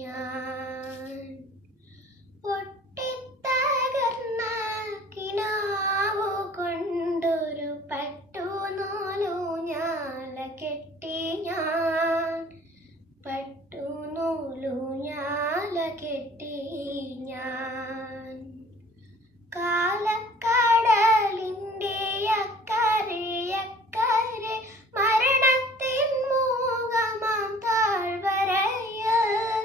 ഞാൻ. പൊട്ടിത്തകർന്ന കിനാവു കൊണ്ടൊരു പട്ടുനൂലൂഞ്ഞാല കെട്ടി ഞാൻ. പട്ടുനൂലൂഞ്ഞാല കെട്ടി ഞാൻ. കാലക്കടലിൻ്റെ അക്കരെ മരണത്തിൻ മൂകമാം താഴ്വരയിൽ.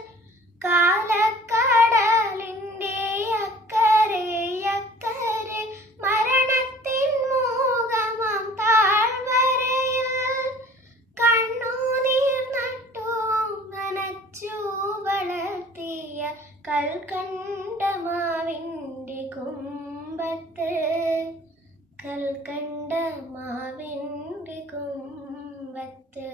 കാലക്കടലിൻ്റെ അക്കരെ മരണത്തിൻ മൂകമാം താഴ്വരയിൽ. കണ്ണുനീർ നട്ടു നനച്ചു വളർത്തിയ കൽക്കണ്ടമാവിൻ്റെ കുമ്പത്ത്. കൽക്കണ്ടമാവിൻ്റെ കുമ്പത്ത്.